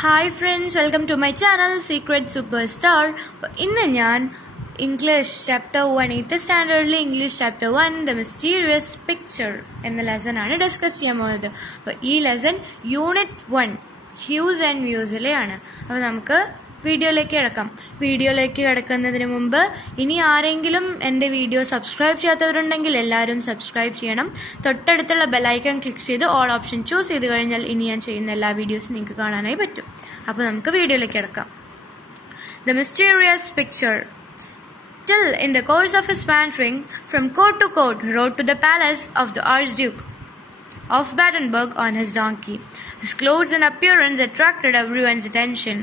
Hi friends, welcome to my channel Secret Superstar. ഇന്ന് ഞാൻ English Chapter 1 8th Standard English Chapter 1 The Mysterious Picture എന്ന lesson ആണ് discuss ചെയ്യാൻ പോകുന്നത്. അപ്പോൾ ഈ ലെസൺ യൂണിറ്റ് 1 ഹ്യൂസ് ആൻഡ് വ്യൂസിലെയാണ്. അപ്പോൾ നമുക്ക് വീഡിയോയിലേക്ക് കിടക്കുന്നതിന് മുമ്പ് ഇനി ആരെങ്കിലും എൻ്റെ വീഡിയോ സബ്സ്ക്രൈബ് ചെയ്യാത്തവരുണ്ടെങ്കിൽ എല്ലാവരും സബ്സ്ക്രൈബ് ചെയ്യണം. തൊട്ടടുത്തുള്ള ബെല്ലൈക്കൺ ക്ലിക്ക് ചെയ്ത് ഓൾ ഓപ്ഷൻ ചൂസ് ചെയ്ത് കഴിഞ്ഞാൽ ഇനി ഞാൻ ചെയ്യുന്ന എല്ലാ വീഡിയോസും നിങ്ങൾക്ക് കാണാനായി പറ്റും. അപ്പോൾ നമുക്ക് വീഡിയോയിലേക്ക് കിടക്കാം. The Mysterious Picture. Till in the course of his wandering from court to court rode to the palace of the Archduke of Battenberg on his donkey. His clothes and appearance attracted everyone's attention.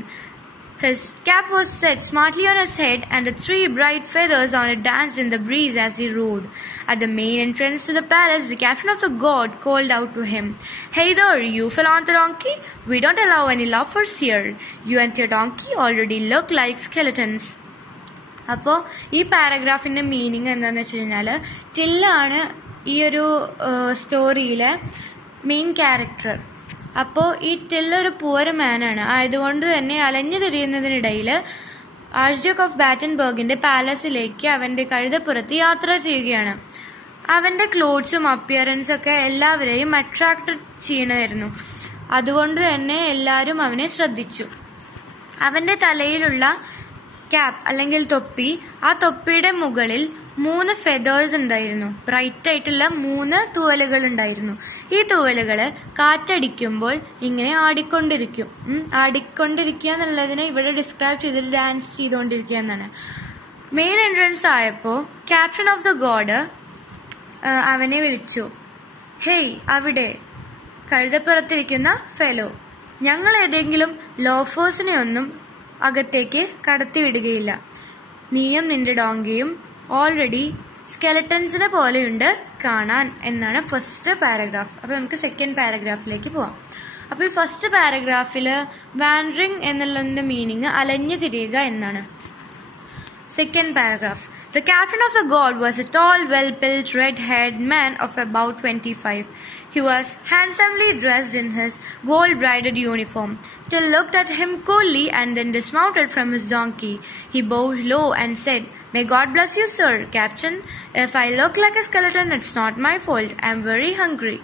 His cap was set smartly on his head, and the 3 bright feathers on it danced in the breeze as he rode. At the main entrance to the palace, the captain of the guard called out to him, "Hey there, you fellow on the donkey! We don't allow any laughers here. You and your donkey already look like skeletons." അപ്പോൾ ഈ പാരഗ്രാഫിൻ്റെ meaning എന്താണെന്ന് വെച്ച് കഴിഞ്ഞാൽ, ടില്ലാണ് ഈ ഒരു സ്റ്റോറിയിലെ main character. അപ്പോൾ ഈ till ഒരു പുവർ മാനാണ്. ആയതുകൊണ്ട് തന്നെ അലഞ്ഞു തിരിയുന്നതിനിടയിൽ ആർച്ച്ഡ്യൂക്ക് ഓഫ് ബാറ്റൻബർഗിൻ്റെ പാലസിലേക്ക് അവൻ്റെ കഴുതപ്പുറത്ത് യാത്ര ചെയ്യുകയാണ്. അവൻ്റെ ക്ലോത്ത്സും അപ്പിയറൻസും ഒക്കെ എല്ലാവരെയും അട്രാക്ട് ചെയ്യണമായിരുന്നു. അതുകൊണ്ട് തന്നെ എല്ലാവരും അവനെ ശ്രദ്ധിച്ചു. അവൻ്റെ തലയിലുള്ള ക്യാപ്പ് അല്ലെങ്കിൽ തൊപ്പി, ആ തൊപ്പിയുടെ മുകളിൽ 3 ഫെതേഴ്സ് ഉണ്ടായിരുന്നു. ബ്രൈറ്റ് ആയിട്ടുള്ള 3 തൂവലുകൾ ഉണ്ടായിരുന്നു. ഈ തൂവലുകൾ കാറ്റടിക്കുമ്പോൾ ഇങ്ങനെ ആടിക്കൊണ്ടിരിക്കും. ആടിക്കൊണ്ടിരിക്കുക എന്നുള്ളതിനെ ഇവിടെ ഡിസ്ക്രൈബ് ചെയ്തിട്ട് ഡാൻസ് ചെയ്തുകൊണ്ടിരിക്കുക എന്നാണ്. മെയിൻ എൻട്രൻസ് ആയപ്പോൾ ക്യാപ്റ്റൻ ഓഫ് ദ ഗാർഡ് അവനെ വിളിച്ചു. ഹേയ്, അവിടെ കഴുതപ്പുറത്തിരിക്കുന്ന ഫെലോ, ഞങ്ങൾ ഏതെങ്കിലും ലോഫേഴ്സിനെ ഒന്നും അകത്തേക്ക് കടത്തിവിടുകയില്ല. നീയും നിന്റെ ഡോങ്കിയും ഓൾറെഡി സ്കെലറ്റൻസിനെ പോലെയുണ്ട് കാണാൻ എന്നാണ് ഫസ്റ്റ് പാരഗ്രാഫ്. അപ്പോൾ നമുക്ക് സെക്കൻഡ് പാരഗ്രാഫിലേക്ക് പോവാം. അപ്പോൾ ഈ ഫസ്റ്റ് പാരഗ്രാഫിൽ വാൻഡറിങ് എന്നുള്ളതിൻ്റെ മീനിങ് അലഞ്ഞു തിരിയുക എന്നാണ്. Second paragraph. The captain of the guard was a tall, well-built, red-haired man of about 25. He was handsomely dressed in his gold-braided uniform. Till looked at him coolly and then dismounted from his donkey. He bowed low and said, "May God bless you, sir, Captain. If I look like a skeleton, it's not my fault. I am very hungry.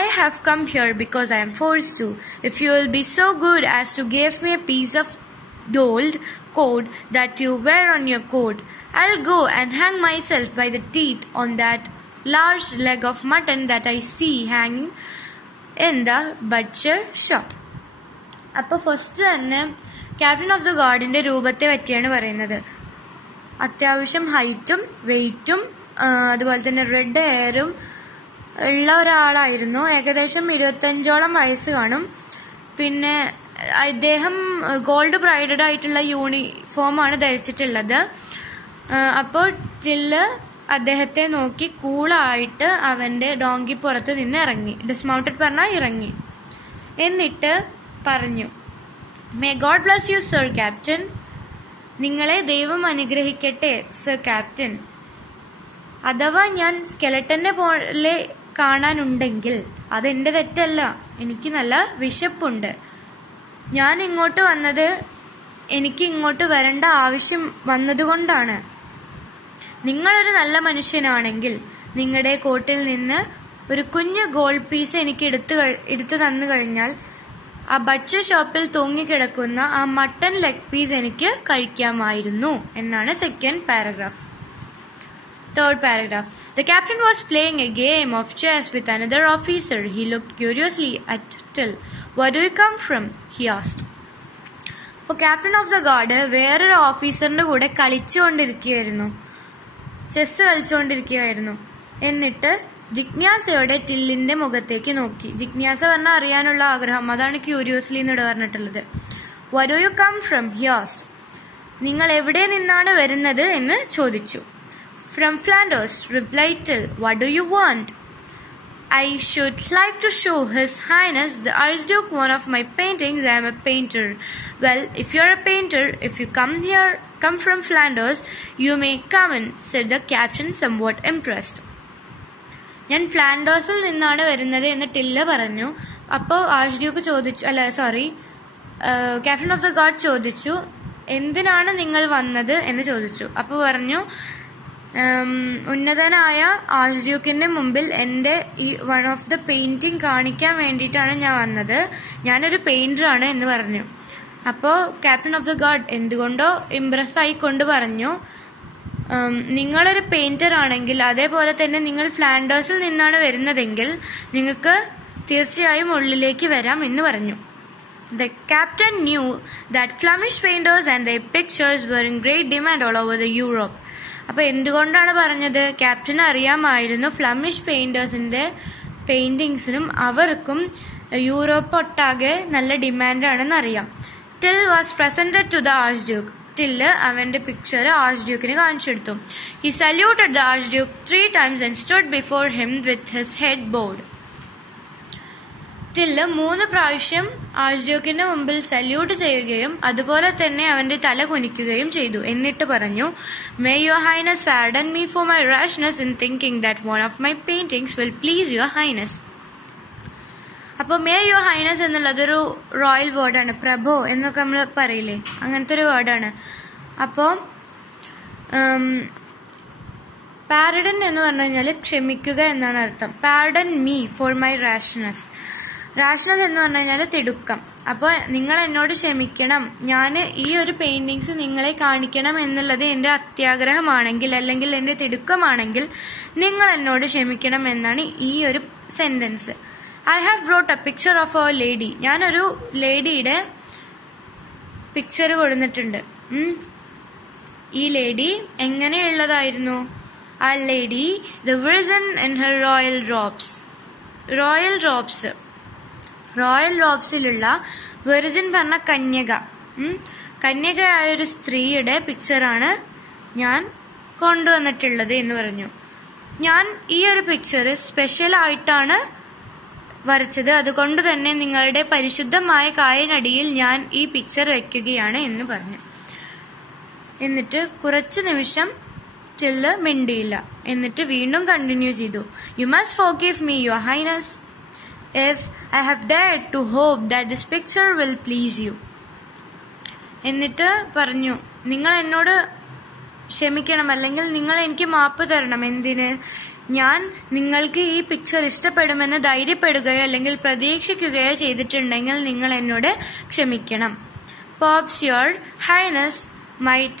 I have come here because I am forced to. If you will be so good as to give me a piece of gold cord that you wear on your coat, I'll go and hang myself by the teeth on that large leg of mutton that I see hanging in the butcher shop." അപ്പോൾ first തന്നെ captain of the ഗാർഡിൻ്റെ രൂപത്തെ പറ്റിയാണ് പറയുന്നത്. അത്യാവശ്യം ഹൈറ്റും വെയ്റ്റും അതുപോലെ തന്നെ red ഹെയറും ഉള്ള ഒരാളായിരുന്നു. ഏകദേശം 25ഓളം വയസ്സ് കാണും. പിന്നെ അദ്ദേഹം ഗോൾഡ് ബ്രൈഡഡ് ആയിട്ടുള്ള യൂണിഫോമാണ് ധരിച്ചിട്ടുള്ളത്. അപ്പോൾ ടില്ല് അദ്ദേഹത്തെ നോക്കി കൂളായിട്ട് അവൻ്റെ ഡോങ്കി പുറത്ത് നിന്ന് ഇറങ്ങി. ഡിസ്മൗണ്ടഡ് പറഞ്ഞാൽ ഇറങ്ങി. എന്നിട്ട് പറഞ്ഞു, "may God bless you sir captain." നിങ്ങളെ ദൈവം അനുഗ്രഹിക്കട്ടെ സർ ക്യാപ്റ്റൻ. അഥവാ ഞാൻ സ്കെലറ്റനെ പോലെ കാണാനുണ്ടെങ്കിൽ അതെൻ്റെ തെറ്റല്ല. എനിക്ക് നല്ല വിശപ്പുണ്ട്. ഞാൻ ഇങ്ങോട്ട് വന്നത് എനിക്ക് ഇങ്ങോട്ട് വരേണ്ട ആവശ്യം വന്നതുകൊണ്ടാണ്. നിങ്ങളൊരു നല്ല മനുഷ്യനാണെങ്കിൽ നിങ്ങളുടെ കോട്ടിൽ നിന്ന് ഒരു കുഞ്ഞു ഗോൾഡ് പീസ് എനിക്ക് എടുത്തു തന്നു കഴിഞ്ഞാൽ ആ ബച്ചർ ഷോപ്പിൽ തൂങ്ങിക്കിടക്കുന്ന ആ മട്ടൺ ലെഗ് പീസ് എനിക്ക് കഴിക്കാമായിരുന്നു എന്നാണ് second paragraph. Third paragraph. The captain was playing a game of chess with another officer. He looked curiously at Till. "Where do you come from?" he asked. അപ്പോൾ captain of the guard വേറൊരു ഓഫീസറിന്റെ കൂടെ chess കളിച്ചുകൊണ്ടിരിക്കുകയായിരുന്നു. എന്നിട്ട് ജിജ്ഞാസയോടെ ടില്ലിന്റെ മുഖത്തേക്ക് നോക്കി. ജിജ്ഞാസ പറഞ്ഞാൽ അറിയാനുള്ള ആഗ്രഹം, അതാണ് ക്യൂരിയോസ്ലി എന്നിവിടെ പറഞ്ഞിട്ടുള്ളത്. "Where do you come from?" he asked. നിങ്ങൾ എവിടെ നിന്നാണ് വരുന്നത് എന്ന് ചോദിച്ചു. "From Flanders," replied Till. "What do you want?" "I should like to show His Highness the Archduke one of my paintings. I am a painter." "Well, if you are a painter, if you come from Flanders, you may come in," said the captain, somewhat impressed. ഞാൻ ഫ്ലാൻഡേഴ്സിൽ നിന്നാണ് വരുന്നത് എന്ന് till പറഞ്ഞു. അപ്പോൾ archduke ചോദിച്ചു, captain of the guard ചോദിച്ചു, എന്തിനാണ് നിങ്ങൾ വന്നത് എന്ന് ചോദിച്ചു. അപ്പോൾ പറഞ്ഞു, ഉന്നതനായ ആർച്ച് ഡ്യൂക്കിന്റെ മുമ്പിൽ എൻ്റെ ഈ വൺ ഓഫ് ദ പെയിന്റിംഗ് കാണിക്കാൻ വേണ്ടിയിട്ടാണ് ഞാൻ വന്നത്, ഞാനൊരു പെയിന്ററാണ് എന്ന് പറഞ്ഞു. അപ്പോൾ ക്യാപ്റ്റൻ ഓഫ് ദ ഗാർഡ് എന്തുകൊണ്ടോ ഇംപ്രസ് ആയിക്കൊണ്ട് പറഞ്ഞു, നിങ്ങളൊരു പെയിന്റർ ആണെങ്കിൽ, അതേപോലെ തന്നെ നിങ്ങൾ ഫ്ലാൻഡേഴ്സിൽ നിന്നാണ് വരുന്നതെങ്കിൽ നിങ്ങൾക്ക് തീർച്ചയായും ഉള്ളിലേക്ക് വരാം എന്ന് പറഞ്ഞു. The captain knew that Flemish painters and their pictures were in great demand all over the Europe. അപ്പോൾ എന്തുകൊണ്ടാണ് പറഞ്ഞത്? ക്യാപ്റ്റൻ അറിയാമായിരുന്നു ഫ്ലമിഷ് പെയിന്റേഴ്സിന്റെ പെയിന്റിങ്സിനും അവർക്കും യൂറോപ്പ് ഒട്ടാകെ നല്ല ഡിമാൻഡാണെന്ന് അറിയാം. Till was presented to the archduke. Till അവന്റെ പിക്ചർ ആർച്ച് ഡ്യൂക്കിന് കാണിച്ചെടുത്തു. He saluted the archduke 3 times and stood before him with his head bowed. Till 3 പ്രാവശ്യം ആർച്ച് ഡ്യൂക്കിന്റെ മുമ്പിൽ സല്യൂട്ട് ചെയ്യുകയും അതുപോലെ തന്നെ അവന്റെ തല കുനിക്കുകയും ചെയ്തു. എന്നിട്ട് പറഞ്ഞു, may your highness pardon me for my rashness in thinking that one of my paintings will please your highness. അപ്പോൾ മേ യുവർ ഹൈനസ് എന്നുള്ളതൊരു റോയൽ വേർഡാണ്. പ്രഭോ എന്നൊക്കെ നമ്മൾ പറയില്ലേ, അങ്ങനത്തെ ഒരു വേർഡാണ്. അപ്പോൾ പാരഡൺ എന്ന് പറഞ്ഞു കഴിഞ്ഞാൽ ക്ഷമിക്കുക എന്നാണ് അർത്ഥം. പാരഡൺ മീ ഫോർ മൈ റാഷ്നെസ്. റാഷ്നെസ് എന്ന് പറഞ്ഞു കഴിഞ്ഞാൽ തിടുക്കം. അപ്പോൾ നിങ്ങൾ എന്നോട് ക്ഷമിക്കണം, ഞാൻ ഈ ഒരു പെയിന്റിങ്സ് നിങ്ങളെ കാണിക്കണം എന്നുള്ളത് എൻ്റെ അത്യാഗ്രഹമാണെങ്കിൽ അല്ലെങ്കിൽ എൻ്റെ തിടുക്കമാണെങ്കിൽ നിങ്ങൾ എന്നോട് ക്ഷമിക്കണം എന്നാണ് ഈ ഒരു sentence. I have brought a picture of a lady. ഞാനൊരു ലേഡിയുടെ പിക്ചർ കൊടുത്തിട്ടുണ്ട്. ഈ ലേഡി എങ്ങനെയുള്ളതായിരുന്നു? ആ lady the virgin in her royal robes. Royal robes, royal റോബ്സിലുള്ള വെർജിൻ പറഞ്ഞ കന്യക, കന്യകയായൊരു സ്ത്രീയുടെ പിക്ചറാണ് ഞാൻ കൊണ്ടുവന്നിട്ടുള്ളത് എന്ന് പറഞ്ഞു. ഞാൻ ഈ ഒരു പിക്ചർ സ്പെഷ്യൽ ആയിട്ടാണ് വരച്ചത്, അതുകൊണ്ട് തന്നെ നിങ്ങളുടെ പരിശുദ്ധമായ കായനടിയിൽ ഞാൻ ഈ പിക്ചർ വയ്ക്കുകയാണ് എന്ന് പറഞ്ഞു. എന്നിട്ട് കുറച്ചു നിമിഷം ടില്ല് മിണ്ടിയില്ല. എന്നിട്ട് വീണ്ടും കണ്ടിന്യൂ ചെയ്തു. You must forgive me your highness if I have dared to hope that this picture will please you. എന്നിട്ട് പറഞ്ഞു, നിങ്ങൾ എന്നോട് ക്ഷമിക്കണം, അല്ലെങ്കിൽ നിങ്ങൾ എനിക്ക് മാപ്പ് തരണം. എന്തിന്? ഞാൻ നിങ്ങൾക്ക് ഈ പിക്ചർ ഇഷ്ടപ്പെടുമെന്ന് ധൈര്യപ്പെടുകയോ അല്ലെങ്കിൽ പ്രതീക്ഷിക്കുകയോ ചെയ്തിട്ടുണ്ടെങ്കിൽ നിങ്ങൾ എന്നോട് ക്ഷമിക്കണം. Perhaps your highness might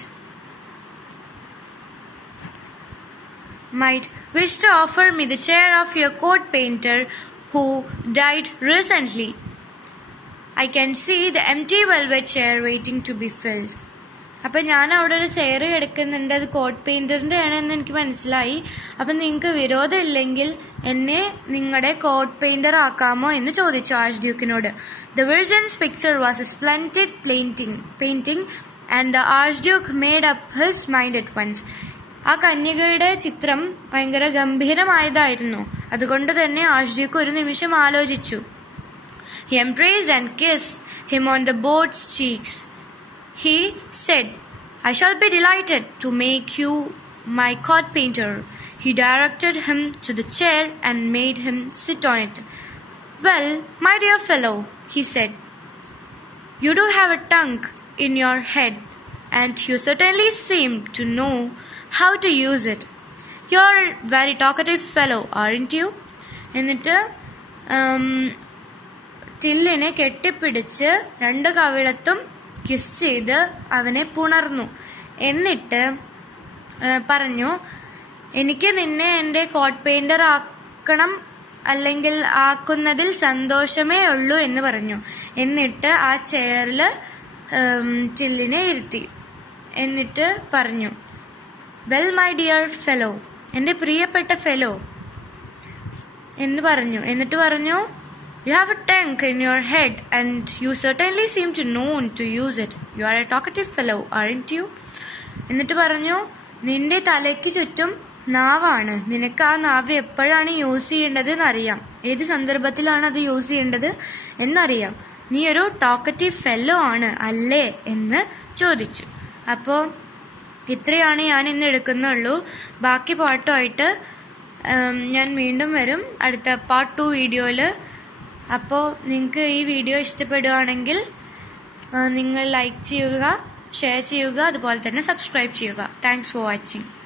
wish to offer me the chair of your court painter who died recently. I can see the empty velvet chair waiting to be filled. അപ്പം ഞാൻ അവിടെ ഒരു ചെയർ കിടക്കുന്നുണ്ട്, അത് കോട്ട് പെയിന്ററിന്റെ ആണെന്ന് എനിക്ക് മനസ്സിലായി. അപ്പം നിങ്ങൾക്ക് വിരോധം ഇല്ലെങ്കിൽ എന്നെ നിങ്ങളുടെ കോട്ട് പെയിന്റർ ആക്കാമോ എന്ന് ചോദിച്ചു arch ഡ്യൂക്കിനോട്. The Virgin's picture was a splendid painting and the Archduke made up his mind at once. ആ കന്യകയുടെ ചിത്രം ഭയങ്കര ഗംഭീരമായതായിരുന്നു. അതുകൊണ്ട് തന്നെ ആർച്ച് ഡ്യൂക്ക് ഒരു നിമിഷം ആലോചിച്ചു. He embraced and kissed him on the both cheeks. He said, I shall be delighted to make you my court painter. He directed him to the chair and made him sit on it. Well, my dear fellow, he said, you do have a tongue in your head, and you certainly seem to know how to use it. You're a very talkative fellow, aren't you? എന്നിട്ട് ടില്ലിനെ കെട്ടിപ്പിടിച്ച് 2 കവിളത്തും kiss ചെയ്ത് അവനെ പുണർന്നു. എന്നിട്ട് പറഞ്ഞു, എനിക്ക് നിന്നെ എൻ്റെ coat painter ആക്കണം അല്ലെങ്കിൽ ആക്കുന്നതിൽ സന്തോഷമേ ഉള്ളൂ എന്ന് പറഞ്ഞു. എന്നിട്ട് ആ ചെയറിൽ ടില്ലിനെ ഇരുത്തി. എന്നിട്ട് പറഞ്ഞു, വെൽ മൈ ഡിയർ ഫെലോ, എൻ്റെ പ്രിയപ്പെട്ട ഫെലോ എന്ന് പറഞ്ഞു. എന്നിട്ട് പറഞ്ഞു, you have a tongue in your head and you certainly seem to know to use it. You are a talkative fellow, aren't you? എന്നിട്ട് പറഞ്ഞു, നിന്റെ തലയ്ക്ക് ചുറ്റും നാവാണ്, നിനക്ക് ആ നാവ് എപ്പോഴാണ് യൂസ് ചെയ്യേണ്ടത് എന്നറിയാം, ഏത് സന്ദർഭത്തിലാണ് അത് യൂസ് ചെയ്യേണ്ടത് എന്നറിയാം. നീ ഒരു ടോക്കറ്റീവ് ഫെല്ലോ ആണ് അല്ലേ എന്ന് ചോദിച്ചു. അപ്പോൾ ഇത്രയാണ് ഞാൻ ഇന്ന് എടുക്കുന്നുള്ളൂ. ബാക്കി പാട്ടുമായിട്ട് ഞാൻ വീണ്ടും വരും അടുത്ത പാർട്ട് 2 വീഡിയോയിൽ. അപ്പോൾ നിങ്ങൾക്ക് ഈ വീഡിയോ ഇഷ്ടപ്പെടുകയാണെങ്കിൽ നിങ്ങൾ ലൈക്ക് ചെയ്യുക, ഷെയർ ചെയ്യുക, അതുപോലെ തന്നെ സബ്സ്ക്രൈബ് ചെയ്യുക. Thanks for watching.